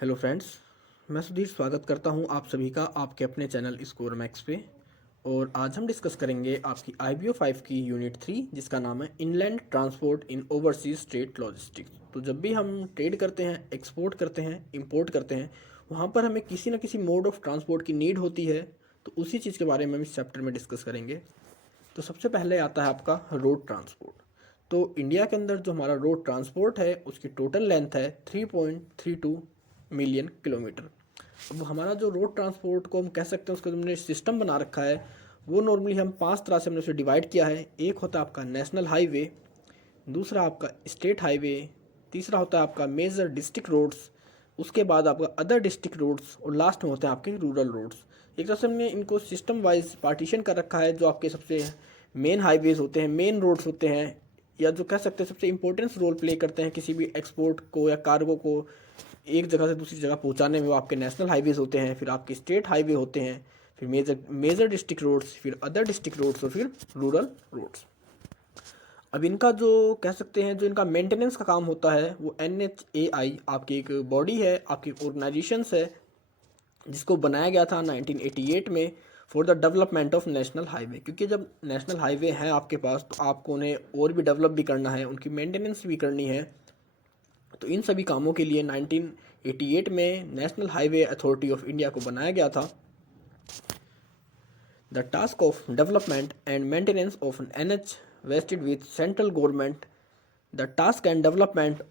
Hello friends, मैं सुधीर स्वागत करता हूं आप सभी का आपके अपने चैनल स्कोर मैक्स पे। और आज हम डिस्कस करेंगे आपकी IBO 5 की यूनिट 3 जिसका नाम है इनलैंड ट्रांसपोर्ट इन ओवरसीज ट्रेड लॉजिस्टिक्स। तो जब भी हम ट्रेड करते हैं, एक्सपोर्ट करते हैं, इंपोर्ट करते हैं, वहाँ पर हमें किसी न किसी मोड ऑफ ट्रांसपोर्ट की नीड होती है। तो उसी चीज़ के बारे में हम इस चैप्टर में डिस्कस करेंगे। तो सबसे पहले आता है आपका रोड ट्रांसपोर्ट। तो इंडिया के अंदर जो हमारा रोड ट्रांसपोर्ट है उसकी टोटल लेंथ है 3.32 मिलियन किलोमीटर। अब हमारा जो रोड ट्रांसपोर्ट को हम कह सकते हैं उसका जो हमने सिस्टम बना रखा है वो नॉर्मली हम 5 तरह से हमने उसे डिवाइड किया है। एक होता है आपका नेशनल हाईवे, दूसरा आपका स्टेट हाईवे, तीसरा होता है आपका मेजर डिस्ट्रिक्ट रोड्स, उसके बाद आपका अदर डिस्ट्रिक्ट रोड्स और लास्ट में होते हैं आपके रूरल रोड्स। एक तरह से हमने इनको सिस्टम वाइज पार्टीशन कर रखा है। जो आपके सबसे मेन हाईवेज होते हैं, मेन रोड्स होते हैं, या जो कह सकते हैं सबसे इंपॉर्टेंस रोल प्ले करते हैं किसी भी एक्सपोर्ट को या कार्गो को एक जगह से दूसरी जगह पहुंचाने में, वो आपके नेशनल हाईवेज होते हैं। फिर आपके स्टेट हाईवे होते हैं, फिर मेजर मेजर डिस्ट्रिक्ट रोड्स, फिर अदर डिस्ट्रिक्ट रोड्स और फिर रूरल रोड्स। अब इनका जो कह सकते हैं जो इनका मेंटेनेंस का काम होता है वो NHAI आपकी एक बॉडी है, आपकी ऑर्गेनाइजेशन है, जिसको बनाया गया था 1988 में for the development of national highway. क्योंकि जब नेशनल हाईवे हैं आपके पास तो आपको उन्हें और भी डेवलप भी करना है, उनकी मेंटेनेंस भी करनी है। तो इन सभी कामों के लिए 1988 में national highway authority of India को बनाया गया था। The task of development and maintenance of NH vested with central government. The task and development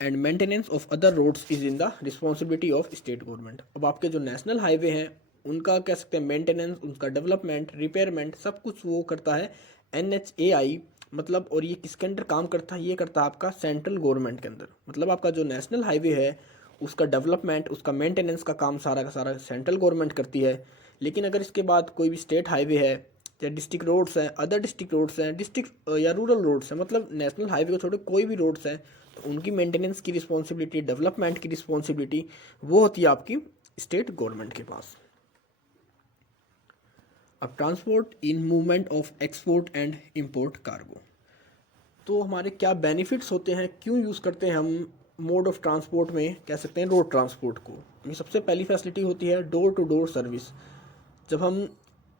and maintenance of other roads is in the responsibility of state government. अब आपके जो national highway हैं उनका कह सकते हैं मेंटेनेंस, उनका development, repayment सब कुछ वो करता है NHAI। मतलब और ये किसके अंडर काम करता है? ये करता है आपका सेंट्रल गवर्नमेंट के अंदर। मतलब आपका जो नेशनल हाईवे है उसका डेवलपमेंट, उसका मेंटेनेंस का काम सारा का सारा सेंट्रल गवर्नमेंट करती है। लेकिन अगर इसके बाद कोई भी स्टेट हाईवे है या डिस्ट्रिक्ट रोड्स हैं, अदर डिस्ट्रिक्ट रोड्स हैं, डिस्ट्रिक्ट या रूरल रोड्स हैं, मतलब नेशनल हाईवे को छोड़े कोई भी रोड्स हैं, तो उनकी मेंटेनेंस की रिस्पॉन्सिबिलिटी, डेवलपमेंट की रिस्पॉन्सिबिलिटी वो होती है आपकी स्टेट गवर्नमेंट के पास। अब transport in movement of export and import cargo. तो हमारे क्या बेनिफिट्स होते हैं, क्यों यूज़ करते हैं हम मोड ऑफ ट्रांसपोर्ट में कह सकते हैं रोड ट्रांसपोर्ट को? ये सबसे पहली फैसिलिटी होती है डोर टू डोर सर्विस। जब हम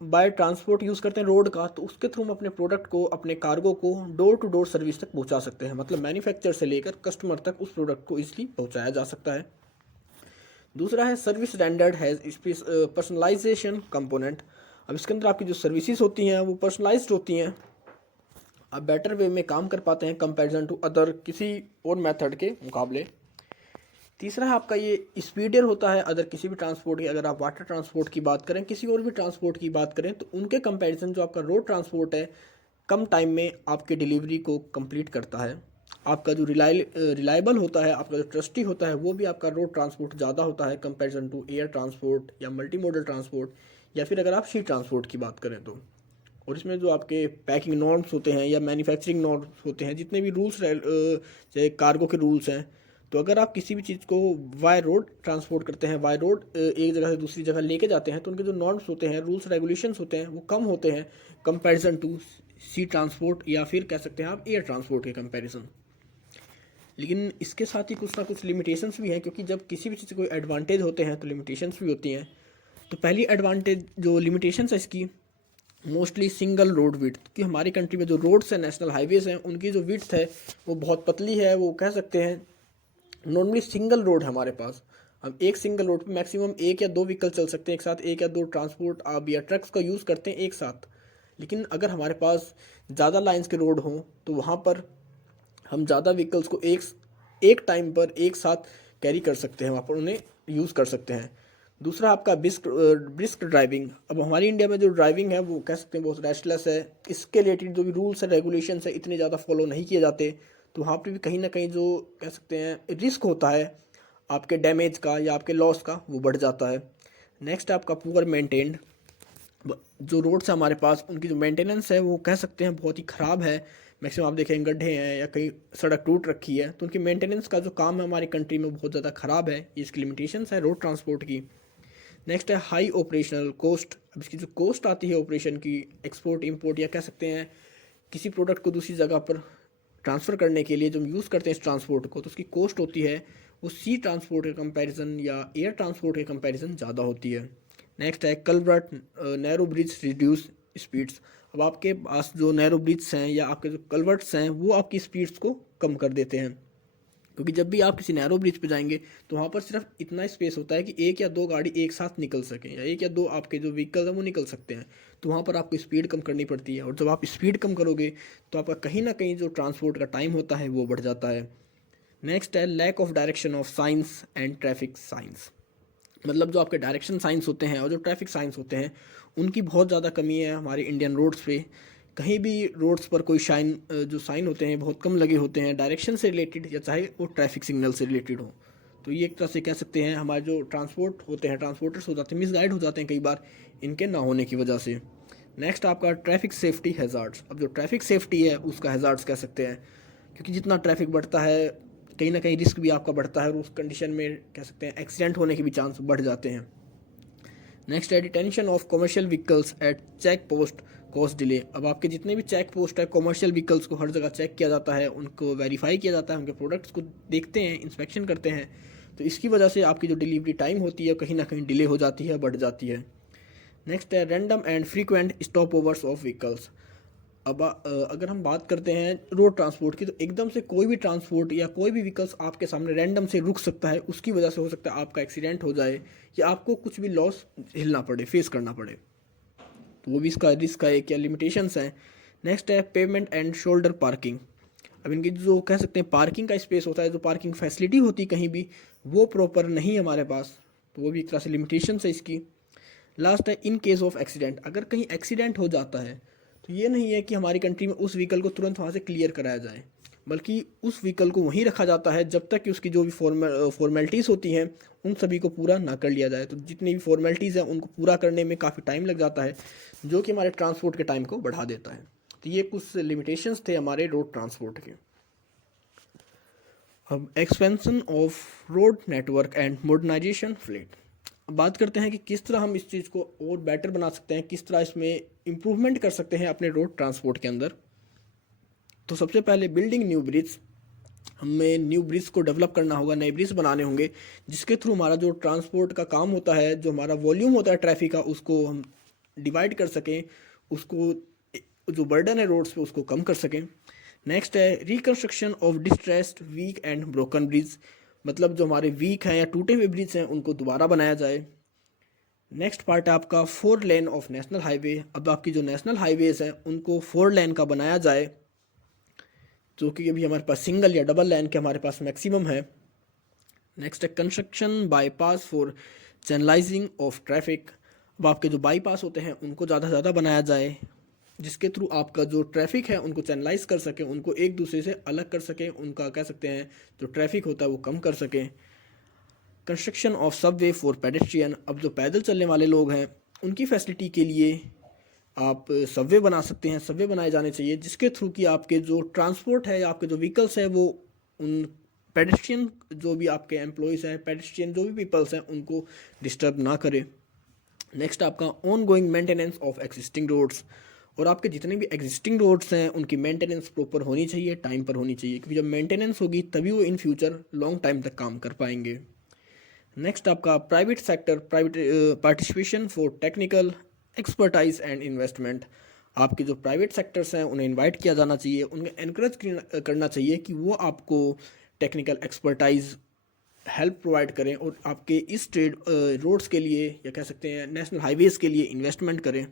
बाय ट्रांसपोर्ट यूज़ करते हैं रोड का तो उसके थ्रू हम अपने प्रोडक्ट को, अपने कार्गो को डोर टू डोर सर्विस तक पहुंचा सकते हैं। मतलब मैन्युफैक्चर से लेकर कस्टमर तक उस प्रोडक्ट को इजीली पहुंचाया जा सकता है। दूसरा है service rendered has personalisation component. अब इसके अंदर आपकी जो सर्विसेज होती हैं वो पर्सनलाइज्ड होती हैं, आप बेटर वे में काम कर पाते हैं कंपैरिजन टू अदर किसी और मेथड के मुकाबले। तीसरा है आपका ये स्पीडियर होता है अदर किसी भी ट्रांसपोर्ट की। अगर आप वाटर ट्रांसपोर्ट की बात करें, किसी और भी ट्रांसपोर्ट की बात करें, तो उनके कंपैरिजन जो आपका रोड ट्रांसपोर्ट है कम टाइम में आपकी डिलीवरी को कंप्लीट करता है। आपका जो रिलायबल होता है, आपका जो ट्रस्टी होता है, वो भी आपका रोड ट्रांसपोर्ट ज़्यादा होता है कंपैरिजन टू एयर ट्रांसपोर्ट या मल्टी मॉडल ट्रांसपोर्ट, या फिर अगर आप सी ट्रांसपोर्ट की बात करें तो। और इसमें जो आपके पैकिंग नॉर्म्स होते हैं या मैन्युफैक्चरिंग नॉर्म्स होते हैं, जितने भी रूल्स चाहे कार्गो के रूल्स हैं, तो अगर आप किसी भी चीज़ को बाय रोड ट्रांसपोर्ट करते हैं, बाय रोड एक जगह से दूसरी जगह लेके जाते हैं, तो उनके जो नॉर्म्स होते हैं, रूल्स रेगुलेशंस होते हैं, वो कम होते हैं कंपैरिजन टू सी ट्रांसपोर्ट या फिर कह सकते हैं आप एयर ट्रांसपोर्ट के कंपैरिजन। लेकिन इसके साथ ही कुछ ना कुछ लिमिटेशंस भी हैं, क्योंकि जब किसी भी चीज़ के कोई एडवांटेज होते हैं तो लिमिटेशंस भी होती हैं। तो पहली एडवांटेज जो लिमिटेशंस है इसकी, मोस्टली सिंगल रोड विड्थ। कि हमारी कंट्री में जो रोड्स हैं, नेशनल हाईवेज़ हैं, उनकी जो विड्थ है वो बहुत पतली है। वो कह सकते हैं नॉर्मली सिंगल रोड है हमारे पास। हम एक सिंगल रोड पे मैक्सिमम एक या दो व्हीकल चल सकते हैं एक साथ, एक या दो ट्रांसपोर्ट आप या ट्रक्स का यूज़ करते हैं एक साथ। लेकिन अगर हमारे पास ज़्यादा लाइंस के रोड हों तो वहाँ पर हम ज़्यादा व्हीकल्स को एक एक टाइम पर एक साथ कैरी कर सकते हैं, वहाँ पर उन्हें यूज़ कर सकते हैं। दूसरा आपका ब्रिस्क ड्राइविंग। अब हमारी इंडिया में जो ड्राइविंग है वो कह सकते हैं बहुत रेस्टलेस है। इसके रिलेटेड जो भी रूल्स है, रेगुलेशंस है, इतने ज़्यादा फॉलो नहीं किए जाते। तो वहाँ पे भी कहीं ना कहीं जो कह सकते हैं रिस्क होता है आपके डैमेज का या आपके लॉस का, वो बढ़ जाता है। नेक्स्ट आपका पुअर मेंटेन्ड। जो रोड्स है हमारे पास, उनकी जो मेंटेनेंस है वो कह सकते हैं बहुत ही ख़राब है। मैक्सिमम आप देखें गड्ढे हैं या कहीं सड़क टूट रखी है, तो उनकी मेंटेनेंस का जो काम है हमारी कंट्री में बहुत ज़्यादा ख़राब है। ये इसकी लिमिटेशंस है रोड ट्रांसपोर्ट की। नेक्स्ट है हाई ऑपरेशनल कॉस्ट। अब इसकी जो कॉस्ट आती है ऑपरेशन की, एक्सपोर्ट इंपोर्ट या कह सकते हैं किसी प्रोडक्ट को दूसरी जगह पर ट्रांसफ़र करने के लिए जो हम यूज़ करते हैं इस ट्रांसपोर्ट को, तो उसकी कॉस्ट होती है वो सी ट्रांसपोर्ट के कंपैरिजन या एयर ट्रांसपोर्ट के कंपैरिजन ज़्यादा होती है। नेक्स्ट है culvert narrow bridge reduce speeds. अब आपके पास जो नैरो ब्रिज हैं या आपके जो कलवर्ट्स हैं वो आपकी स्पीड्स को कम कर देते हैं, क्योंकि जब भी आप किसी नैरो ब्रिज पे जाएंगे तो वहाँ पर सिर्फ इतना स्पेस होता है कि एक या दो गाड़ी एक साथ निकल सकें या एक या दो आपके जो व्हीकल हैं वो निकल सकते हैं। तो वहाँ पर आपको स्पीड कम करनी पड़ती है, और जब आप स्पीड कम करोगे तो आपका कहीं ना कहीं जो ट्रांसपोर्ट का टाइम होता है वो बढ़ जाता है। नेक्स्ट है lack of direction of science and traffic science. मतलब जो आपके डायरेक्शन साइंस होते हैं और जो ट्रैफिक साइंस होते हैं उनकी बहुत ज़्यादा कमी है हमारे इंडियन रोड्स पे। कहीं भी रोड्स पर कोई जो साइन होते हैं बहुत कम लगे होते हैं डायरेक्शन से रिलेटेड, या चाहे वो ट्रैफिक सिग्नल से रिलेटेड हो। तो ये एक तरह से कह सकते हैं हमारे जो ट्रांसपोर्ट होते हैं, ट्रांसपोर्टर्स हो जाते हैं, मिसगाइड हो जाते हैं कई बार इनके ना होने की वजह से। नेक्स्ट आपका ट्रैफिक सेफ्टी हैज़ार्ड्स। अब जो ट्रैफिक सेफ्टी है उसका हैज़ार्ड्स कह सकते हैं, क्योंकि जितना ट्रैफिक बढ़ता है कहीं ना कहीं रिस्क भी आपका बढ़ता है, और उस कंडीशन में कह सकते हैं एक्सीडेंट होने के भी चांस बढ़ जाते हैं। नेक्स्ट है detention of commercial vehicles at check post cost delay. अब आपके जितने भी चेक पोस्ट है कमर्शियल व्हीकल्स को हर जगह चेक किया जाता है, उनको वेरीफाई किया जाता है, उनके प्रोडक्ट्स को देखते हैं, इंस्पेक्शन करते हैं। तो इसकी वजह से आपकी जो डिलीवरी टाइम होती है कहीं ना कहीं डिले हो जाती है, बढ़ जाती है। नेक्स्ट है random and frequent stop overs of vehicles. अब अगर हम बात करते हैं रोड ट्रांसपोर्ट की, तो एकदम से कोई भी ट्रांसपोर्ट या कोई भी व्हीकल्स आपके सामने रैंडम से रुक सकता है, उसकी वजह से हो सकता है आपका एक्सीडेंट हो जाए या आपको कुछ भी लॉस झेलना पड़े, फेस करना पड़े। तो वो भी इसका रिस्क है, क्या लिमिटेशंस हैं। नेक्स्ट है पेमेंट एंड शोल्डर पार्किंग। अब इनकी जो कह सकते हैं पार्किंग का स्पेस होता है, जो पार्किंग फैसिलिटी होती है कहीं भी, वो प्रॉपर नहीं है हमारे पास, तो वो भी एक तरह से लिमिटेशन है इसकी। लास्ट है इन केस ऑफ एक्सीडेंट। अगर कहीं एक्सीडेंट हो जाता है तो ये नहीं है कि हमारी कंट्री में उस व्हीकल को तुरंत वहाँ से क्लियर कराया जाए, बल्कि उस व्हीकल को वहीं रखा जाता है जब तक कि उसकी जो भी फॉर्मेलिटीज़ होती हैं उन सभी को पूरा ना कर लिया जाए। तो जितनी भी फॉर्मेलिटीज़ हैं उनको पूरा करने में काफ़ी टाइम लग जाता है, जो कि हमारे ट्रांसपोर्ट के टाइम को बढ़ा देता है। तो ये कुछ लिमिटेशंस थे हमारे रोड ट्रांसपोर्ट के। अब expansion of road network and modernisation fleet. अब बात करते हैं कि किस तरह हम इस चीज़ को और बेटर बना सकते हैं, किस तरह इसमें इम्प्रूवमेंट कर सकते हैं अपने रोड ट्रांसपोर्ट के अंदर। तो सबसे पहले बिल्डिंग न्यू ब्रिज। हमें न्यू ब्रिज को डेवलप करना होगा, नए ब्रिज बनाने होंगे, जिसके थ्रू हमारा जो ट्रांसपोर्ट का काम होता है, जो हमारा वॉल्यूम होता है ट्रैफिक का, उसको हम डिवाइड कर सकें, उसको जो बर्डन है रोड्स पे उसको कम कर सकें। नेक्स्ट है reconstruction of distressed weak and broken bridge. मतलब जो हमारे वीक हैं या टूटे हुए ब्रिज हैं उनको दोबारा बनाया जाए। नेक्स्ट पार्ट है आपका 4 लेन ऑफ नेशनल हाईवे। अब आपकी जो नेशनल हाईवेज हैं उनको 4 लेन का बनाया जाए, जो कि अभी हमारे पास सिंगल या डबल लाइन के हमारे पास मैक्सिमम है। नेक्स्ट है construction bypass for channelising of traffic. अब आपके जो बाईपास होते हैं उनको ज़्यादा से ज़्यादा बनाया जाए, जिसके थ्रू आपका जो ट्रैफिक है उनको चैनलाइज कर सकें, उनको एक दूसरे से अलग कर सकें, उनका कह सकते हैं जो ट्रैफिक होता है वो कम कर सकें। Construction of Subway for pedestrian. अब जो पैदल चलने वाले लोग हैं उनकी फैसिलिटी के लिए आप सबवे बना सकते हैं, सबवे बनाए जाने चाहिए, जिसके थ्रू कि आपके जो ट्रांसपोर्ट है या आपके जो व्हीकल्स है वो उन पेडेस्ट्रियन जो भी आपके एम्प्लॉयज़ हैं, पेडेस्ट्रियन जो भी पीपल्स हैं उनको डिस्टर्ब ना करे। नेक्स्ट आपका ongoing maintenance of existing roads. और आपके जितने भी एग्जिस्टिंग रोड्स हैं उनकी मेंटेनेंस प्रॉपर होनी चाहिए, टाइम पर होनी चाहिए, क्योंकि जब मेंटेनेंस होगी तभी वो इन फ्यूचर लॉन्ग टाइम तक काम कर पाएंगे। नेक्स्ट आपका private sector participation for technical expertise and investment. आपके जो प्राइवेट सेक्टर्स हैं उन्हें इनवाइट किया जाना चाहिए, उन्हें एनकरेज करना चाहिए कि वो आपको टेक्निकल एक्सपर्टाइज हेल्प प्रोवाइड करें और आपके इस ट्रेड रोड्स के लिए या कह सकते हैं नेशनल हाईवेज़ के लिए इन्वेस्टमेंट करें।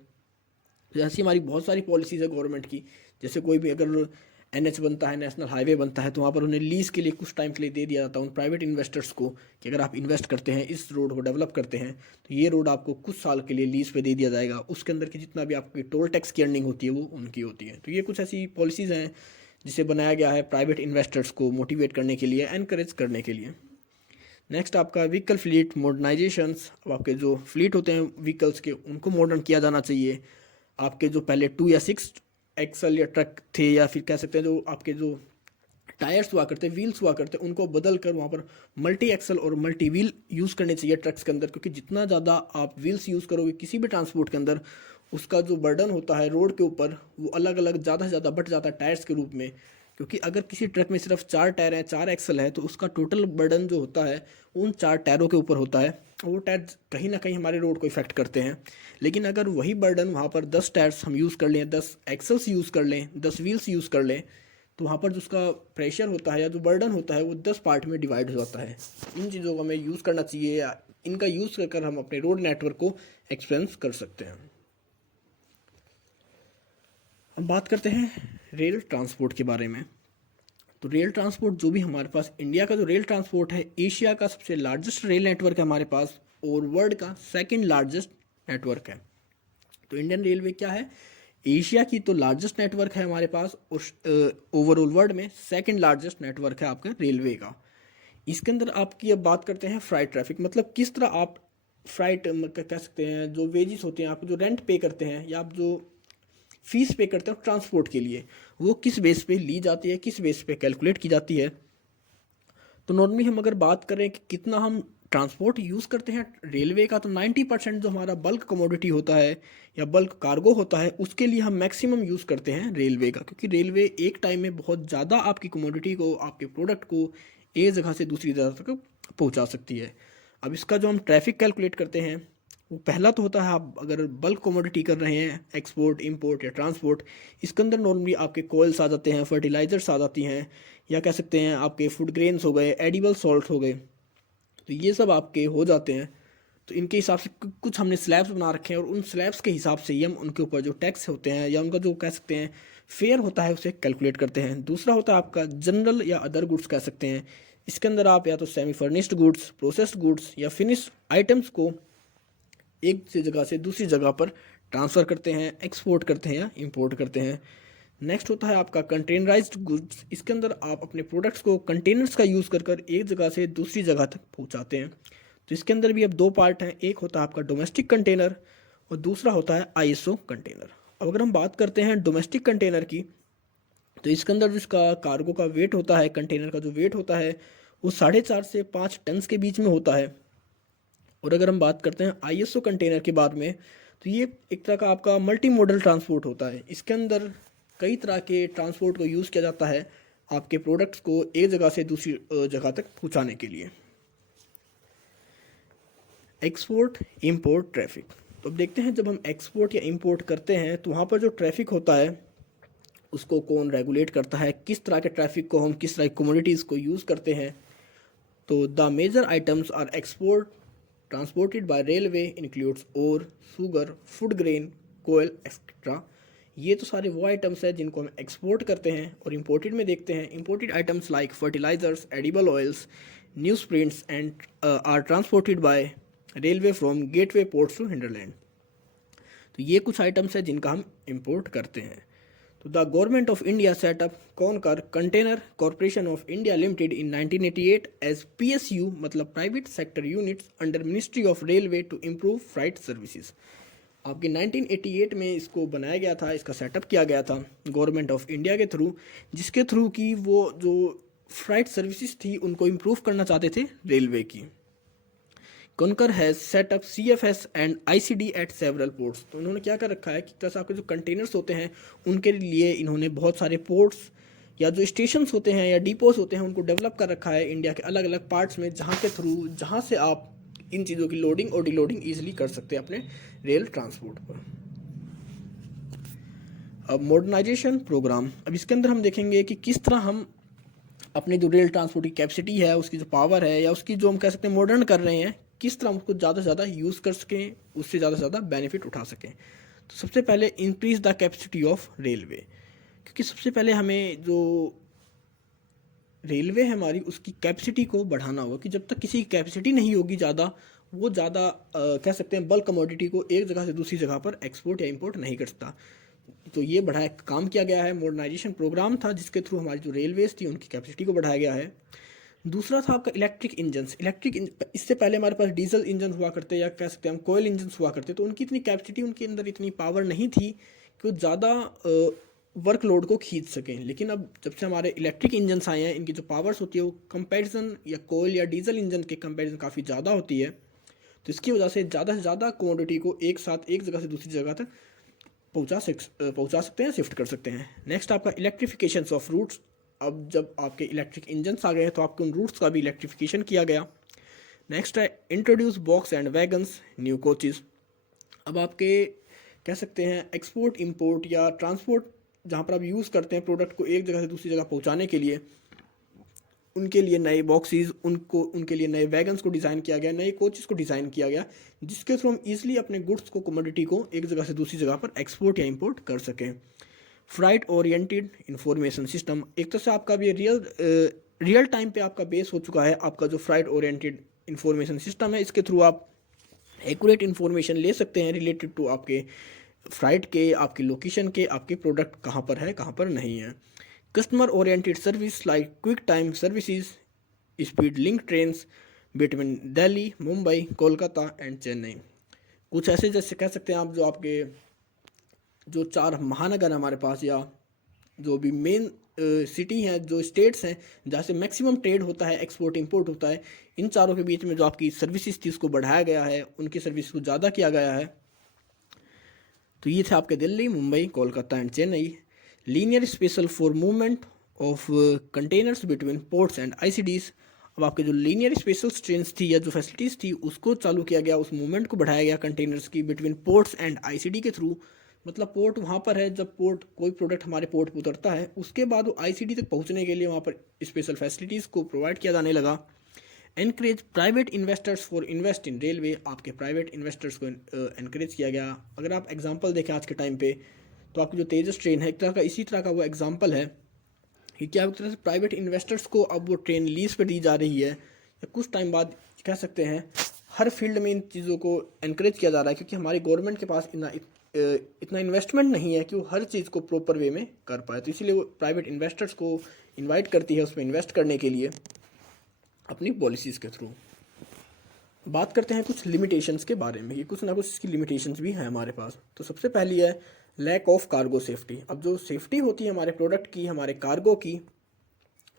जैसी हमारी बहुत सारी पॉलिसीज़ है गवर्नमेंट की, जैसे कोई भी अगर NH बनता है, नेशनल हाईवे बनता है, तो वहाँ पर उन्हें लीज़ के लिए कुछ टाइम के लिए दे दिया जाता है उन प्राइवेट इन्वेस्टर्स को कि अगर आप इन्वेस्ट करते हैं, इस रोड को डेवलप करते हैं, तो ये रोड आपको कुछ साल के लिए लीज़ पे दे दिया जाएगा। उसके अंदर की जितना भी आपकी टोल टैक्स की अर्निंग होती है वो उनकी होती है। तो ये कुछ ऐसी पॉलिसीज़ हैं जिसे बनाया गया है प्राइवेट इन्वेस्टर्स को मोटिवेट करने के लिए, एनकरेज करने के लिए। नेक्स्ट आपका व्हीकल फ्लीट मॉडर्नाइजेशंस। अब आपके जो फ्लीट होते हैं व्हीकल्स के उनको मॉडर्न किया जाना चाहिए। आपके जो पहले 2 या 6 एक्सल या ट्रक थे, या फिर कह सकते हैं जो आपके जो टायर्स हुआ करते, व्हील्स हुआ करते, उनको बदल कर वहाँ पर मल्टी एक्सल और मल्टी व्हील यूज़ करने चाहिए ट्रक्स के अंदर, क्योंकि जितना ज़्यादा आप व्हील्स यूज़ करोगे किसी भी ट्रांसपोर्ट के अंदर, उसका जो बर्डन होता है रोड के ऊपर वो अलग अलग ज़्यादा से ज़्यादा बढ़ जाता है टायर्स के रूप में, क्योंकि अगर किसी ट्रक में सिर्फ 4 टायर हैं, 4 एक्सल है, तो उसका टोटल बर्डन जो होता है उन 4 टायरों के ऊपर होता है। वो टायर कहीं ना कहीं हमारे रोड को इफेक्ट करते हैं। लेकिन अगर वही बर्डन वहाँ पर 10 टायर्स हम यूज़ कर लें, 10 एक्सल्स यूज़ कर लें, 10 व्हील्स यूज़ कर लें, तो वहाँ पर जो उसका प्रेशर होता है या जो बर्डन होता है वो 10 पार्ट में डिवाइड हो जाता है। इन चीज़ों को हमें यूज़ करना चाहिए, या इनका यूज़ कर हम अपने रोड नेटवर्क को एक्सपेंस कर सकते हैं। अब बात करते हैं रेल ट्रांसपोर्ट के बारे में। तो रेल ट्रांसपोर्ट जो भी हमारे पास इंडिया का जो रेल ट्रांसपोर्ट है, एशिया का सबसे लार्जेस्ट रेल नेटवर्क है हमारे पास, और वर्ल्ड का सेकंड लार्जेस्ट नेटवर्क है। तो इंडियन रेलवे क्या है, एशिया की तो लार्जेस्ट नेटवर्क है हमारे पास, और ओवरऑल वर्ल्ड में सेकंड लार्जेस्ट नेटवर्क है आपका रेलवे का। इसके अंदर आपकी अब बात करते हैं फ्राइट ट्रैफिक, मतलब किस तरह आप फ्राइट कह सकते हैं, जो वेजेस होते हैं, आप जो रेंट पे करते हैं या आप जो फीस पे करते हैं ट्रांसपोर्ट के लिए, वो किस बेस पे ली जाती है, किस बेस पे कैलकुलेट की जाती है। तो नॉर्मली हम अगर बात करें कि कितना हम ट्रांसपोर्ट यूज़ करते हैं रेलवे का, तो 90% जो हमारा बल्क कमोडिटी होता है या बल्क कार्गो होता है, उसके लिए हम मैक्सिमम यूज़ करते हैं रेलवे का, क्योंकि रेलवे एक टाइम में बहुत ज़्यादा आपकी कमोडिटी को, आपके प्रोडक्ट को एक जगह से दूसरी जगह तक पहुंचा सकती है। अब इसका जो हम ट्रैफिक कैलकुलेट करते हैं, वो पहला तो होता है, आप अगर बल्क कमोडिटी कर रहे हैं, एक्सपोर्ट, इंपोर्ट या ट्रांसपोर्ट, इसके अंदर नॉर्मली आपके कोयल्स आ जाते हैं, फर्टिलाइजर्स आ जाती हैं, या कह सकते हैं आपके फूड ग्रेन्स हो गए, एडिबल सॉल्ट हो गए, तो ये सब आपके हो जाते हैं। तो इनके हिसाब से कुछ हमने स्लैब्स बना रखे हैं, और उन स्लैब्स के हिसाब से ही हम उनके ऊपर जो टैक्स होते हैं या उनका जो कह सकते हैं फेयर होता है उसे कैलकुलेट करते हैं। दूसरा होता है आपका जनरल या अदर गुड्स कह सकते हैं। इसके अंदर आप या तो semi furnished goods, processed goods या फिनिश्ड आइटम्स को एक से जगह से दूसरी जगह पर ट्रांसफ़र करते हैं, एक्सपोर्ट करते हैं या इंपोर्ट करते हैं। नेक्स्ट होता है आपका कंटेनराइज्ड गुड्स। इसके अंदर आप अपने प्रोडक्ट्स को कंटेनर्स का यूज़ कर कर एक जगह से दूसरी जगह तक पहुंचाते हैं। तो इसके अंदर भी अब 2 पार्ट हैं, एक होता है आपका डोमेस्टिक कंटेनर और दूसरा होता है आईएसओ कंटेनर। अब अगर हम बात करते हैं डोमेस्टिक कंटेनर की, तो इसके अंदर जिसका कार्गो का वेट होता है, कंटेनर का जो वेट होता है, वो 4.5 से 5 टन के बीच में होता है। और अगर हम बात करते हैं आईएसओ कंटेनर के बाद में, तो ये एक तरह का आपका मल्टी मॉडल ट्रांसपोर्ट होता है। इसके अंदर कई तरह के ट्रांसपोर्ट को यूज़ किया जाता है आपके प्रोडक्ट्स को एक जगह से दूसरी जगह तक पहुंचाने के लिए। Export import traffic. तो अब देखते हैं, जब हम एक्सपोर्ट या इंपोर्ट करते हैं तो वहाँ पर जो ट्रैफिक होता है उसको कौन रेगुलेट करता है, किस तरह के ट्रैफिक को हम किस तरह की कमोडिटीज़ को यूज़ करते हैं। तो the major items are export transported by railway includes और sugar, food grain, coal etcetera. ये तो सारे वो आइटम्स हैं जिनको हम एक्सपोर्ट करते हैं। और इंपोर्टेड में देखते हैं, imported items like fertilisers, edible oils, news prints and are transported by railway from gateway ports to hinterland. तो ये कुछ आइटम्स हैं जिनका हम इंपोर्ट करते हैं। तो the government of India set up Concor container corporation of India limited in 1988 as PSU, मतलब private sector units under ministry of railway to improve freight services. आपके 1988 में इसको बनाया गया था, इसका सेटअप किया गया था गवर्नमेंट ऑफ इंडिया के थ्रू, जिसके थ्रू की वो जो फ्राइट सर्विसेज थी उनको इम्प्रूव करना चाहते थे रेलवे की। Conquer has set up CFS and ICD eight several ports. तो उन्होंने क्या कर रखा है कि जैसे आपके जो कंटेनर्स होते हैं उनके लिए इन्होंने बहुत सारे पोर्ट्स या जो स्टेशंस होते हैं या डिपोज होते हैं उनको डेवलप कर रखा है इंडिया के अलग अलग पार्ट्स में, जहाँ से आप इन चीज़ों की लोडिंग और डिलोडिंग ईजिली कर सकते हैं अपने रेल ट्रांसपोर्ट पर। अब मॉडर्नाइजेशन प्रोग्राम। अब इसके अंदर हम देखेंगे कि किस तरह हम अपने जो रेल ट्रांसपोर्ट की कैपेसिटी है, उसकी जो पावर है या उसकी जो हम कह सकते हैं मॉडर्न कर रहे हैं, किस तरह उसको ज़्यादा से ज़्यादा यूज़ कर सकें, उससे ज़्यादा से ज़्यादा बेनिफिट उठा सकें। तो सबसे पहले increase the capacity of railway, क्योंकि सबसे पहले हमें जो रेलवे है हमारी उसकी कैपेसिटी को बढ़ाना होगा, कि जब तक किसी की कैपेसिटी नहीं होगी ज़्यादा, वो ज़्यादा कह सकते हैं बल्क कमोडिटी को एक जगह से दूसरी जगह पर एक्सपोर्ट या इंपोर्ट नहीं कर सकता। तो ये बढ़ाया काम किया गया है, मॉडर्नाइजेशन प्रोग्राम था जिसके थ्रू हमारी जो रेलवेज थी उनकी कैपेसिटी को बढ़ाया गया है। दूसरा था आपका इलेक्ट्रिक इंजन्स। इससे पहले हमारे पास डीजल इंजन हुआ करते या कह सकते हैं हम कोयल इंजन हुआ करते, तो उनकी इतनी कैपेसिटी, उनके अंदर इतनी पावर नहीं थी कि वो ज़्यादा वर्कलोड को खींच सकें। लेकिन अब जब से हमारे इलेक्ट्रिक इंजन्स आए हैं, इनकी जो पावर्स होती है वो कंपैरिजन या कोयल या डीजल इंजन के कंपैरिजन काफ़ी ज़्यादा होती है। तो इसकी वजह से ज़्यादा क्वांटिटी को एक साथ एक जगह से दूसरी जगह तक पहुंचा सकते हैं, शिफ्ट कर सकते हैं। नेक्स्ट आपका इलेक्ट्रिफिकेशन ऑफ रूट्स अब जब आपके इलेक्ट्रिक इंजन्स आ गए हैं तो आपके उन रूट्स का भी इलेक्ट्रिफिकेशन किया गया। नेक्स्ट है introduce box and wagons new coaches. अब आपके कह सकते हैं एक्सपोर्ट इंपोर्ट या ट्रांसपोर्ट जहाँ पर आप यूज़ करते हैं प्रोडक्ट को एक जगह से दूसरी जगह पहुँचाने के लिए, उनके लिए नए बॉक्सेस, उनके लिए नए वैगन्स को डिज़ाइन किया गया, नए कोचेस को डिज़ाइन किया गया, जिसके थ्रू हम ईजिली अपने गुड्स को, कमोडिटी को एक जगह से दूसरी जगह पर एक्सपोर्ट या इंपोर्ट कर सकें। फ्राइट ओरिएंटेड इंफॉर्मेशन सिस्टम, एक तरह से आपका भी रियल टाइम पे आपका बेस हो चुका है आपका जो फ्राइट ओरिएंटेड इंफॉर्मेशन सिस्टम है। इसके थ्रू आप एक्यूरेट इन्फॉर्मेशन ले सकते हैं रिलेटेड टू आपके फ्लाइट के, आपकी लोकेशन के, आपके प्रोडक्ट कहाँ पर है कहाँ पर नहीं है। Customer oriented service like quick time services, speed link trains between Delhi, Mumbai, Kolkata and Chennai. कुछ ऐसे जैसे कह सकते हैं आप जो आपके जो 4 महानगर हमारे पास या जो भी मेन सिटी हैं, जो स्टेट्स हैं जहाँ से मैक्सिमम ट्रेड होता है, एक्सपोर्ट इंपोर्ट होता है, इन चारों के बीच में जो आपकी सर्विसेज थी उसको बढ़ाया गया है, उनकी सर्विस को ज़्यादा किया गया है। तो ये थे आपके Delhi, Mumbai, Kolkata and Chennai. Linear special for movement of containers between ports and ICDs. अब आपके जो लीनियर स्पेशल ट्रेन्स थी या जो फैसिलिटीज़ थी उसको चालू किया गया, उस मूवमेंट को बढ़ाया गया कंटेनर्स की बिटवीन पोर्ट्स एंड आईसीडी के थ्रू। मतलब पोर्ट वहाँ पर है, जब पोर्ट कोई प्रोडक्ट हमारे पोर्ट पर उतरता है उसके बाद वो आईसीडी तक पहुँचने के लिए वहाँ पर स्पेशल फैसिलिटीज़ को प्रोवाइड किया जाने लगा। Encourage private investors for invest in railway, आपके प्राइवेट इन्वेस्टर्स को एनकरेज किया गया। अगर आप एग्जांपल देखें आज के टाइम पे तो आपकी जो तेजस ट्रेन है एक तरह का इसी तरह का वो एग्जांपल है कि क्या एक तरह से प्राइवेट इन्वेस्टर्स को अब वो ट्रेन लीज पर दी जा रही है, या कुछ टाइम बाद कह सकते हैं हर फील्ड में इन चीज़ों को एनकरेज किया जा रहा है, क्योंकि हमारी गवर्नमेंट के पास इतना इन्वेस्टमेंट नहीं है कि वो हर चीज़ को प्रॉपर वे में कर पाए। तो इसीलिए वो प्राइवेट इन्वेस्टर्स को इन्वाइट करती है उसमें इन्वेस्ट करने के लिए अपनी पॉलिसीज़ के थ्रू। बात करते हैं कुछ लिमिटेशंस के बारे में, ये कुछ ना कुछ इसकी लिमिटेशंस भी हैं हमारे पास। तो सबसे पहली है लैक ऑफ कार्गो सेफ्टी। अब जो सेफ्टी होती है हमारे प्रोडक्ट की, हमारे कार्गो की,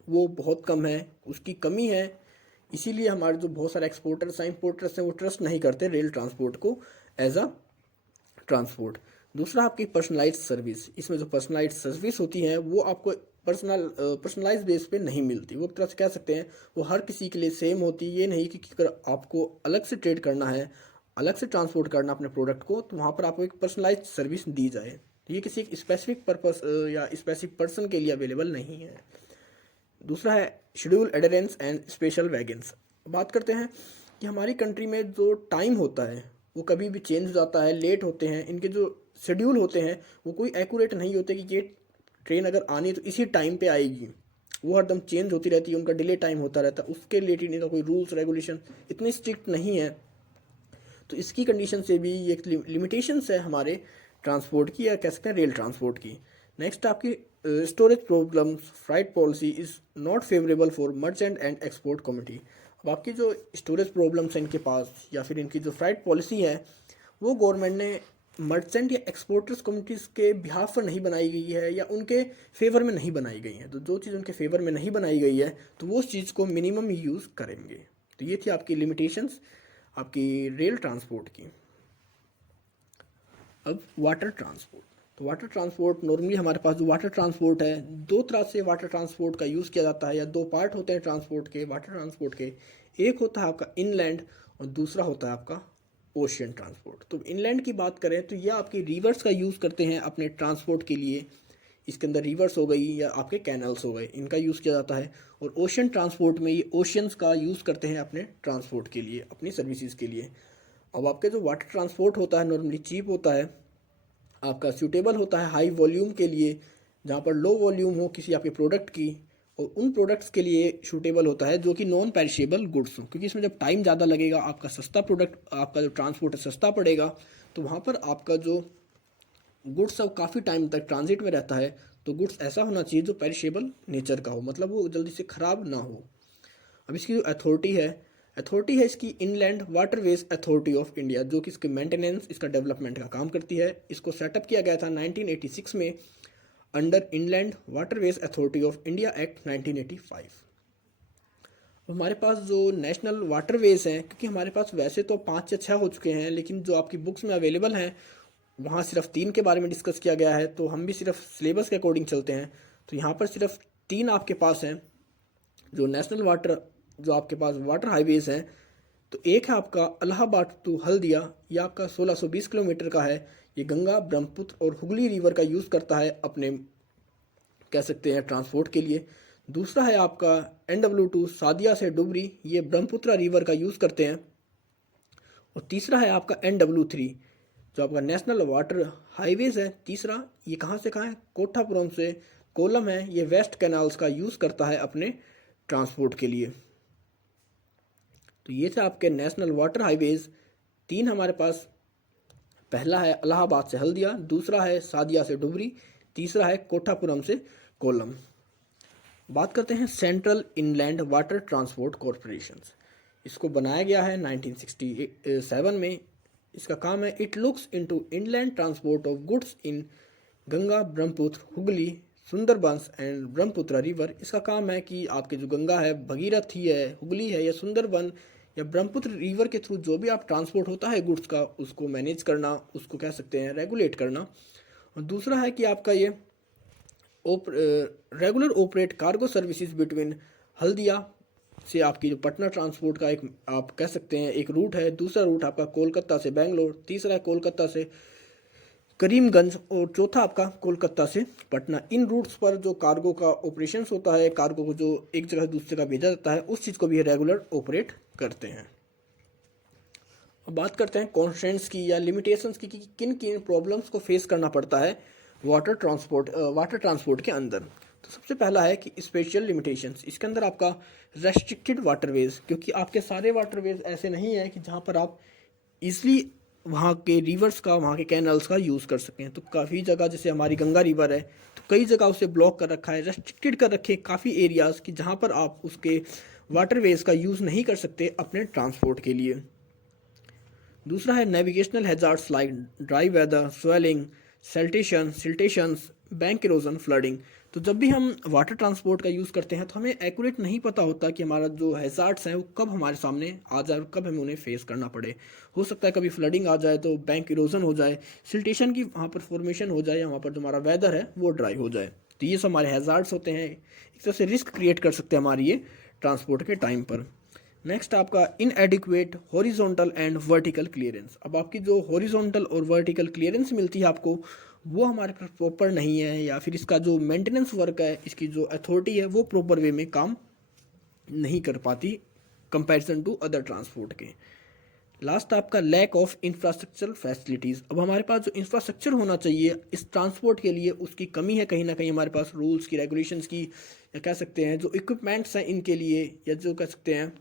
वो बहुत कम है, उसकी कमी है। इसीलिए हमारे जो बहुत सारे एक्सपोर्टर्स हैं, इंपोर्टर्स हैं, वो ट्रस्ट नहीं करते रेल ट्रांसपोर्ट को एज अ ट्रांसपोर्ट। दूसरा आपकी पर्सनलाइज्ड सर्विस। इसमें जो पर्सनलाइज्ड सर्विस होती है वो आपको पर्सनलाइज बेस पे नहीं मिलती। वो एक तरह से कह सकते हैं वो हर किसी के लिए सेम होती है। ये नहीं कि अगर आपको अलग से ट्रेड करना है, अलग से ट्रांसपोर्ट करना अपने प्रोडक्ट को, तो वहाँ पर आपको एक पर्सनलाइज्ड सर्विस दी जाए। तो ये किसी एक स्पेसिफिक पर्पस या स्पेसिफिक पर्सन के लिए अवेलेबल नहीं है। दूसरा है शेड्यूल एडरेंस एंड स्पेशल वैगन्स। बात करते हैं कि हमारी कंट्री में जो टाइम होता है वो कभी भी चेंज हो जाता है, लेट होते हैं। इनके जो शेड्यूल होते हैं वो कोई एक्यूरेट नहीं होते कि ये ट्रेन अगर आनी है तो इसी टाइम पे आएगी, वो हरदम चेंज होती रहती है, उनका डिले टाइम होता रहता है। उसके रिलेटेड इनका कोई रूल्स रेगुलेशन इतनी स्ट्रिक्ट नहीं है। तो इसकी कंडीशन से भी एक लिमिटेशंस है हमारे ट्रांसपोर्ट की, या कह सकते हैं रेल ट्रांसपोर्ट की। नेक्स्ट आपकी storage problems, freight policy is not favourable for merchant and export community. अब आपकी जो स्टोरेज प्रॉब्लम्स हैं इनके पास, या फिर इनकी जो फ्राइट पॉलिसी है, वो गवर्नमेंट ने मर्चेंट या एक्सपोर्टर्स कम्युनिटीज़ के बिहाफ पर नहीं बनाई गई है, या उनके फेवर में नहीं बनाई गई है। तो जो चीज़ उनके फेवर में नहीं बनाई गई है तो वो उस चीज़ को मिनिमम ही यूज़ करेंगे। तो ये थी आपकी लिमिटेशंस आपकी रेल ट्रांसपोर्ट की। अब वाटर ट्रांसपोर्ट। तो वाटर ट्रांसपोर्ट नॉर्मली हमारे पास जो वाटर ट्रांसपोर्ट है, दो तरह से वाटर ट्रांसपोर्ट का यूज़ किया जाता है, या दो पार्ट होते हैं ट्रांसपोर्ट के, वाटर ट्रांसपोर्ट के। एक होता है आपका इनलैंड और दूसरा होता है आपका ओशियन ट्रांसपोर्ट। तो इनलैंड की बात करें तो यह आपकी रिवर्स का यूज़ करते हैं अपने ट्रांसपोर्ट के लिए। इसके अंदर रिवर्स हो गई या आपके कैनल्स हो गए, इनका यूज़ किया जाता है। और ओशियन ट्रांसपोर्ट में ये ओशियंस का यूज़ करते हैं अपने ट्रांसपोर्ट के लिए, अपनी सर्विसेज के लिए। अब आपके जो वाटर ट्रांसपोर्ट होता है नॉर्मली चीप होता है, आपका सूटेबल होता है हाई वॉल्यूम के लिए, जहाँ पर लो वॉल्यूम हो किसी आपके प्रोडक्ट की, और उन प्रोडक्ट्स के लिए सूटेबल होता है जो कि नॉन पेरिशेबल गुड्स हो, क्योंकि इसमें जब टाइम ज़्यादा लगेगा, आपका सस्ता प्रोडक्ट, आपका जो ट्रांसपोर्ट है सस्ता पड़ेगा, तो वहाँ पर आपका जो गुड्स है वो काफ़ी टाइम तक ट्रांजिट में रहता है। तो गुड्स ऐसा होना चाहिए जो पेरिशेबल नेचर का हो, मतलब वो जल्दी से ख़राब ना हो। अब इसकी जो अथॉरिटी है इसकी inland waterways authority of India, जो कि इसके मेंटेनेंस, इसका डेवलपमेंट का काम करती है। इसको सेटअप किया गया था 1986 में under inland waterways authority of India act 1985। हमारे पास जो नेशनल वाटरवेज हैं, क्योंकि हमारे पास वैसे तो 5 या 6 हो चुके हैं, लेकिन जो आपकी बुक्स में अवेलेबल हैं वहाँ सिर्फ 3 के बारे में डिस्कस किया गया है, तो हम भी सिर्फ सिलेबस के अकॉर्डिंग चलते हैं। तो यहाँ पर सिर्फ तीन आपके पास हैं जो नेशनल वाटर, जो आपके पास वाटर हाईवेज हैं। तो एक है आपका इलाहाबाद टू हल्दिया, ये आपका 1620 किलोमीटर का है। ये गंगा, ब्रह्मपुत्र और हुगली रिवर का यूज़ करता है अपने, कह सकते हैं, ट्रांसपोर्ट के लिए। दूसरा है आपका NW2 सादिया से डुबरी, ये ब्रह्मपुत्र रिवर का यूज़ करते हैं। और तीसरा है आपका NW3 जो आपका नेशनल वाटर हाईवेज है। तीसरा ये कहाँ से कहाँ है, कोठापुरम से कोलम है, ये वेस्ट कैनाल्स का यूज़ करता है अपने ट्रांसपोर्ट के लिए। तो ये थे आपके नेशनल वाटर हाईवेज तीन हमारे पास। पहला है इलाहाबाद से हल्दिया, दूसरा है सादिया से डुबरी, तीसरा है कोठापुरम से कोलम। बात करते हैं central inland water transport corporation. इसको बनाया गया है 1967 में। इसका काम है it looks into inland transport of goods in Ganga, Brahmaputra, Hooghly, Sundarbans and Brahmaputra river. इसका काम है कि आपके जो गंगा है, भगीरथी है, हुगली है या सुंदरबन या ब्रह्मपुत्र रिवर के थ्रू जो भी आप ट्रांसपोर्ट होता है गुड्स का, उसको मैनेज करना, उसको कह सकते हैं रेगुलेट करना। और दूसरा है कि आपका ये regular operate cargo services between Haldia से आपकी जो पटना ट्रांसपोर्ट का एक, आप कह सकते हैं, एक रूट है। दूसरा रूट आपका कोलकाता से बेंगलोर, तीसरा है कोलकाता से करीमगंज और चौथा आपका कोलकाता से पटना। इन रूट्स पर जो कार्गो का ऑपरेशंस होता है, कार्गो को जो एक जगह से दूसरी जगह भेजा जाता है, उस चीज़ को भी रेगुलर ऑपरेट करते हैं। अब बात करते हैं कॉन्स्ट्रेंट्स की या लिमिटेशंस की, कि किन किन प्रॉब्लम्स को फेस करना पड़ता है वाटर ट्रांसपोर्ट के अंदर। तो सबसे पहला है कि स्पेशल लिमिटेशंस। इसके अंदर आपका रेस्ट्रिक्टेड वाटरवेज, क्योंकि आपके सारे वाटरवेज ऐसे नहीं है कि जहाँ पर आप इजली वहाँ के रिवर्स का, वहाँ के कैनल्स का यूज़ कर सकें। तो काफ़ी जगह, जैसे हमारी गंगा रिवर है, तो कई जगह उसे ब्लॉक कर रखा है, रेस्ट्रिक्टेड कर रखे काफ़ी एरियाज़ कि जहाँ पर आप उसके वाटरवेज का यूज़ नहीं कर सकते अपने ट्रांसपोर्ट के लिए। दूसरा है navigational hazards like dry weather, swelling, siltations, bank erosion, flooding. तो जब भी हम वाटर ट्रांसपोर्ट का यूज़ करते हैं तो हमें एक्यूरेट नहीं पता होता कि हमारा जो हैजार्ड्स हैं वो कब हमारे सामने आ जाए और कब हमें उन्हें फेस करना पड़े। हो सकता है कभी फ्लडिंग आ जाए, तो बैंक इरोजन हो जाए, सिल्टेशन की वहाँ पर फॉर्मेशन हो जाए, या वहाँ पर जो हमारा वेदर है वो ड्राई हो जाए। तो ये सब हमारे हैजार्ड्स होते हैं, एक तरह से रिस्क क्रिएट कर सकते हैं हमारी ये ट्रांसपोर्ट के टाइम पर। नेक्स्ट आपका इनएडिक्वेट हॉरिजॉन्टल एंड वर्टिकल क्लियरेंस। अब आपकी जो हॉरिजॉन्टल और वर्टिकल क्लियरेंस मिलती है आपको, वो हमारे पास प्रॉपर नहीं है, या फिर इसका जो मेंटेनेंस वर्क है, इसकी जो अथॉरिटी है, वो प्रॉपर वे में काम नहीं कर पाती कंपैरिजन टू अदर ट्रांसपोर्ट के। लास्ट आपका लैक ऑफ इंफ्रास्ट्रक्चरल फैसिलिटीज़। अब हमारे पास जो इंफ्रास्ट्रक्चर होना चाहिए इस ट्रांसपोर्ट के लिए, उसकी कमी है कहीं ना कहीं हमारे पास, रूल्स की, रेगुलेशंस की, या कह सकते हैं जो इक्विपमेंट्स हैं इनके लिए, या जो कह सकते हैं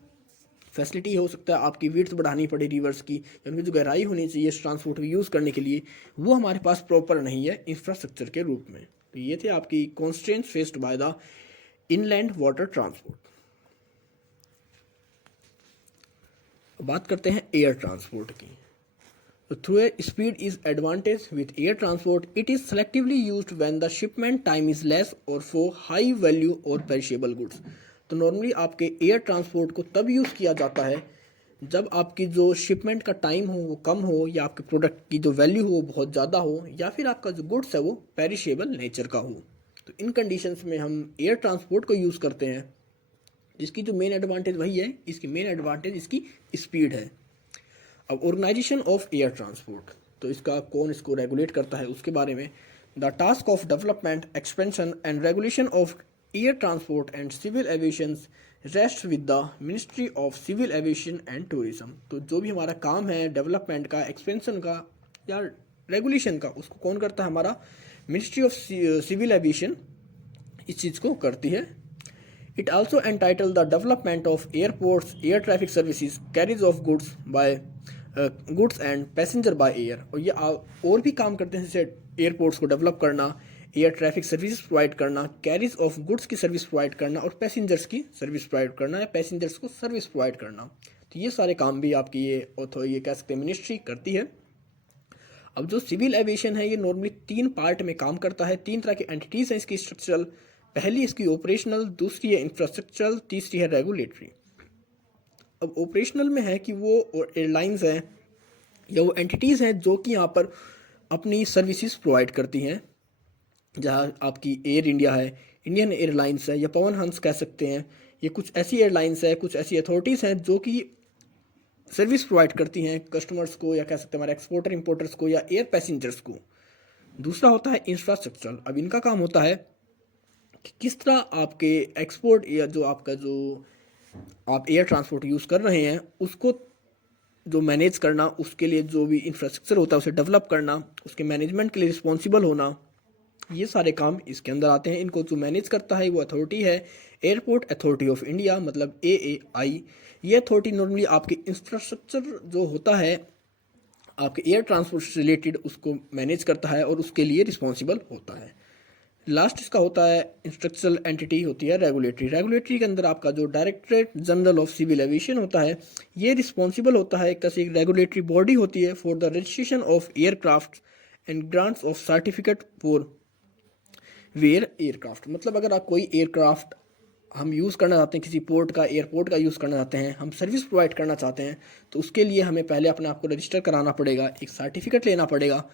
फैसिलिटी हो सकता है आपकी विड्थ बढ़ानी पड़े रिवर्स की, या उनकी जो गहराई होनी चाहिए इस ट्रांसपोर्ट को यूज़ करने के लिए, वो हमारे पास प्रॉपर नहीं है इंफ्रास्ट्रक्चर के रूप में। तो ये थे आपकी constraints faced by the inland water transport. बात करते हैं एयर ट्रांसपोर्ट की। Through a speed is advantage with air transport, it is selectively used when the shipment time is less और फॉर हाई वैल्यू और पेरिशेबल गुड्स। तो normally आपके air transport को तब यूज़ किया जाता है जब आपकी जो शिपमेंट का टाइम हो वो कम हो, या आपके प्रोडक्ट की जो वैल्यू हो वो बहुत ज़्यादा हो, या फिर आपका जो गुड्स है वो पेरिशेबल नेचर का हो। तो इन कंडीशंस में हम एयर ट्रांसपोर्ट को यूज़ करते हैं, जिसकी जो मेन एडवांटेज वही है, इसकी मेन एडवांटेज इसकी स्पीड है। अब ऑर्गेनाइजेशन ऑफ एयर ट्रांसपोर्ट, तो इसका कौन इसको रेगुलेट करता है उसके बारे में। The task of development, expansion and regulation of air transport and civil aviation rest with the ministry of civil aviation and tourism. तो जो भी हमारा काम है डेवलपमेंट का, एक्सपेंशन का या रेगुलेशन का, उसको कौन करता है, हमारा मिनिस्ट्री ऑफ सिविल एविएशन इस चीज़ को करती है। It also entitle the development of airports, air traffic services, carriage of goods by goods and passenger by air. और ये और भी काम करते हैं, जैसे एयरपोर्ट्स को डेवलप करना, एयर ट्रैफिक सर्विस प्रोवाइड करना, कैरिज ऑफ गुड्स की सर्विस प्रोवाइड करना, और पैसेंजर्स की सर्विस प्रोवाइड करना, या पैसेंजर्स को सर्विस प्रोवाइड करना। तो ये सारे काम भी आपकी ये कह सकते हैं मिनिस्ट्री करती है। अब जो सिविल एविएशन है ये नॉर्मली 3 पार्ट में काम करता है, 3 तरह की एंटिटीज़ हैं इसकी स्ट्रक्चरल। पहली इसकी ऑपरेशनल, दूसरी है इंफ्रास्ट्रक्चरल, तीसरी है रेगुलेटरी। अब ऑपरेशनल में है कि वो एयरलाइंस हैं या वो एंटिटीज़ हैं जो कि यहाँ पर अपनी सर्विसेज प्रोवाइड करती हैं, जहाँ आपकी एयर इंडिया है, इंडियन एयरलाइंस है या पवन हंस कह सकते हैं, ये कुछ ऐसी एयरलाइंस है, कुछ ऐसी अथॉरिटीज़ हैं जो कि सर्विस प्रोवाइड करती हैं कस्टमर्स को, या कह सकते हैं हमारे एक्सपोर्टर इंपोर्टर्स को या एयर पैसेंजर्स को। दूसरा होता है इंफ्रास्ट्रक्चर। अब इनका काम होता है कि किस तरह आपके एक्सपोर्ट या जो आपका जो आप एयर ट्रांसपोर्ट यूज़ कर रहे हैं उसको जो मैनेज करना, उसके लिए जो भी इंफ्रास्ट्रक्चर होता है उसे डेवलप करना, उसके मैनेजमेंट के लिए रिस्पॉन्सिबल होना, ये सारे काम इसके अंदर आते हैं। इनको जो मैनेज करता है वो अथॉरिटी है एयरपोर्ट अथॉरिटी ऑफ इंडिया, मतलब AAI। ये अथॉरिटी नॉर्मली आपके इंफ्रास्ट्रक्चर जो होता है आपके एयर ट्रांसपोर्ट से रिलेटेड उसको मैनेज करता है और उसके लिए रिस्पॉन्सिबल होता है। लास्ट इसका होता है इंस्ट्रक्शनल एंटिटी होती है रेगुलेटरी। रेगुलेटरी के अंदर आपका जो directorate general of civil aviation होता है, ये रिस्पॉन्सिबल होता है, कैसे एक रेगुलेटरी बॉडी होती है for the registration of aircraft and grants of certificate for where aircraft. मतलब अगर आप कोई एयरक्राफ्ट हम यूज़ करना चाहते हैं, किसी पोर्ट का एयरपोर्ट का यूज़ करना चाहते हैं, हम सर्विस प्रोवाइड करना चाहते हैं, तो उसके लिए हमें पहले अपने आप को रजिस्टर कराना पड़ेगा, एक सर्टिफिकेट लेना पड़ेगा,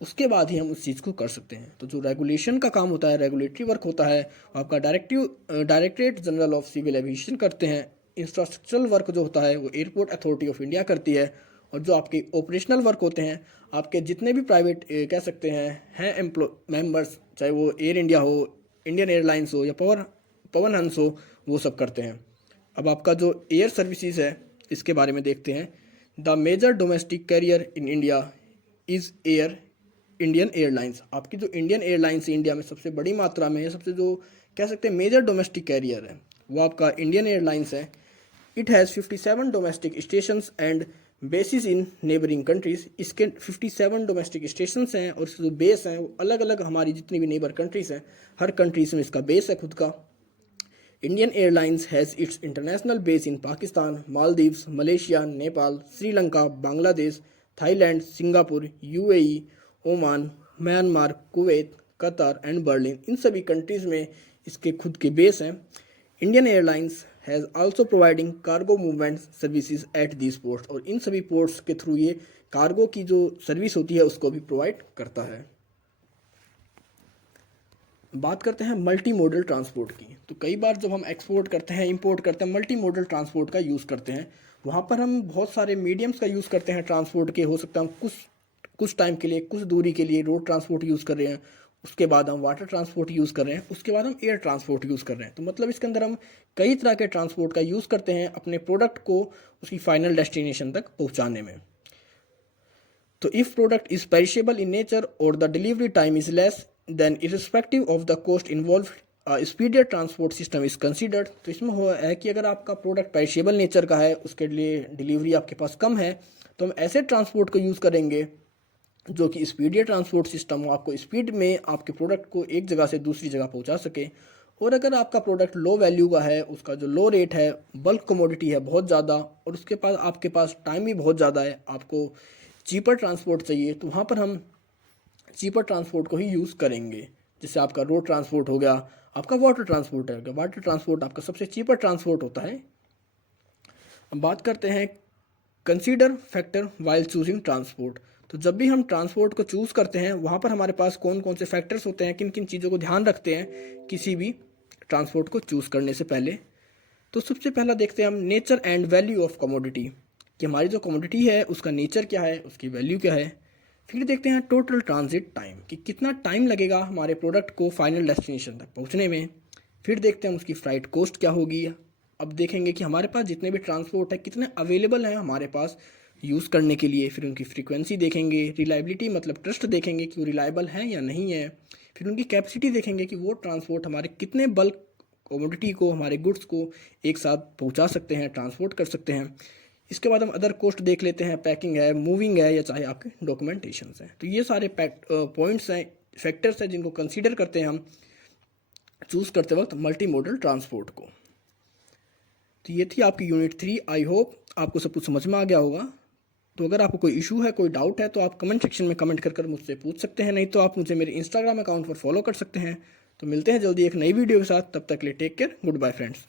उसके बाद ही हम उस चीज़ को कर सकते हैं। तो जो रेगुलेशन का काम होता है, रेगुलेटरी वर्क होता है, आपका directorate general of civil aviation करते हैं। इंफ्रास्ट्रक्चरल वर्क जो होता है वो एयरपोर्ट अथॉरिटी ऑफ इंडिया करती है। और जो आपके ऑपरेशनल वर्क होते हैं, आपके जितने भी प्राइवेट कह सकते हैं मेंबर्स, चाहे वो एयर इंडिया हो, इंडियन एयरलाइंस हो या पवन हंस हो, वो सब करते हैं। अब आपका जो एयर सर्विसेज है इसके बारे में देखते हैं। The major domestic carrier in India is Indian Airlines. आपकी जो इंडियन एयरलाइंस इंडिया में सबसे बड़ी मात्रा में है, सबसे जो कह सकते हैं मेजर डोमेस्टिक कैरियर है, वो आपका इंडियन एयरलाइंस है। It has 57 domestic stations and bases in neighbouring countries. इसके 57 डोमेस्टिक स्टेशंस हैं और इसके जो बेस हैं वो अलग अलग हमारी जितनी भी नेबर कंट्रीज़ हैं, हर कंट्रीज़ में इसका बेस है खुद का। Indian Airlines has its international base in Pakistan, Maldives, Malaysia, Nepal, Sri Lanka, Bangladesh, Thailand, Singapore, UAE, Oman, Myanmar, Kuwait, Qatar and Berlin. इन सभी कंट्रीज़ में इसके खुद के बेस हैं। Indian Airlines has also providing cargo movement services at these ports. और इन सभी पोर्ट्स के थ्रू ये कार्गो की जो सर्विस होती है उसको भी प्रोवाइड करता है। बात करते हैं मल्टी मॉडल ट्रांसपोर्ट की। तो कई बार जब हम एक्सपोर्ट करते हैं, इंपोर्ट करते हैं, मल्टी मॉडल ट्रांसपोर्ट का यूज़ करते हैं। वहाँ पर हम बहुत सारे मीडियम्स का यूज़ करते हैं ट्रांसपोर्ट के। हो सकता है हम कुछ टाइम के लिए, कुछ दूरी के लिए रोड ट्रांसपोर्ट यूज़ कर रहे हैं, उसके बाद हम वाटर ट्रांसपोर्ट यूज़ कर रहे हैं, उसके बाद हम एयर ट्रांसपोर्ट यूज़ कर रहे हैं। तो मतलब इसके अंदर हम कई तरह के ट्रांसपोर्ट का यूज़ करते हैं अपने प्रोडक्ट को उसकी फाइनल डेस्टिनेशन तक पहुँचाने में। तो if product is perishable in nature और the delivery time is less then irrespective of the cost involve speedier transport system is considered. तो इसमें हुआ है कि अगर आपका प्रोडक्ट पेरिशेबल नेचर का है, उसके लिए डिलीवरी आपके पास कम है, तो हम ऐसे ट्रांसपोर्ट को यूज़ करेंगे जो कि स्पीडियर ट्रांसपोर्ट सिस्टम हो, आपको स्पीड में आपके प्रोडक्ट को एक जगह से दूसरी जगह पहुंचा सके। और अगर आपका प्रोडक्ट लो वैल्यू का है, उसका जो लो रेट है, बल्क कमोडिटी है बहुत ज़्यादा, और उसके पास आपके पास टाइम भी बहुत ज़्यादा है, आपको चीपर ट्रांसपोर्ट चाहिए, तो वहाँ पर हम चीपर ट्रांसपोर्ट को ही यूज़ करेंगे। जैसे आपका रोड ट्रांसपोर्ट हो गया, आपका वाटर ट्रांसपोर्ट है, वाटर ट्रांसपोर्ट आपका सबसे चीपर ट्रांसपोर्ट होता है। अब बात करते हैं consider factor while choosing transport. तो जब भी हम ट्रांसपोर्ट को चूज़ करते हैं, वहाँ पर हमारे पास कौन कौन से फैक्टर्स होते हैं, किन किन चीज़ों को ध्यान रखते हैं किसी भी ट्रांसपोर्ट को चूज़ करने से पहले। तो सबसे पहला देखते हैं हम nature and value of commodity, कि हमारी जो कमोडिटी है उसका नेचर क्या है, उसकी वैल्यू क्या है। फिर देखते हैं टोटल ट्रांजिट टाइम, कि कितना टाइम लगेगा हमारे प्रोडक्ट को फाइनल डेस्टिनेशन तक पहुँचने में। फिर देखते हैं उसकी फ़्लाइट कॉस्ट क्या होगी। अब देखेंगे कि हमारे पास जितने भी ट्रांसपोर्ट है कितने अवेलेबल हैं हमारे पास यूज़ करने के लिए। फिर उनकी फ्रीक्वेंसी देखेंगे, रिलायबिलिटी मतलब ट्रस्ट देखेंगे कि वो रिलायबल है या नहीं है। फिर उनकी कैपेसिटी देखेंगे कि वो ट्रांसपोर्ट हमारे कितने बल्क कमोडिटी को, हमारे गुड्स को एक साथ पहुंचा सकते हैं, ट्रांसपोर्ट कर सकते हैं। इसके बाद हम अदर कॉस्ट देख लेते हैं, पैकिंग है, मूविंग है, या चाहे आपके डॉक्यूमेंटेशन हैं। तो ये सारे पॉइंट्स हैं, फैक्टर्स हैं जिनको कंसीडर करते हैं हम चूज़ करते वक्त मल्टी मॉडल ट्रांसपोर्ट को। तो ये थी आपकी यूनिट 3। आई होप आपको सब कुछ समझ में आ गया होगा। तो अगर आपको कोई इशू है, कोई डाउट है, तो आप कमेंट सेक्शन में कमेंट कर मुझसे पूछ सकते हैं, नहीं तो आप मुझे मेरे इंस्टाग्राम अकाउंट पर फॉलो कर सकते हैं। तो मिलते हैं जल्दी एक नई वीडियो के साथ, तब तक के लिए take care, goodbye friends.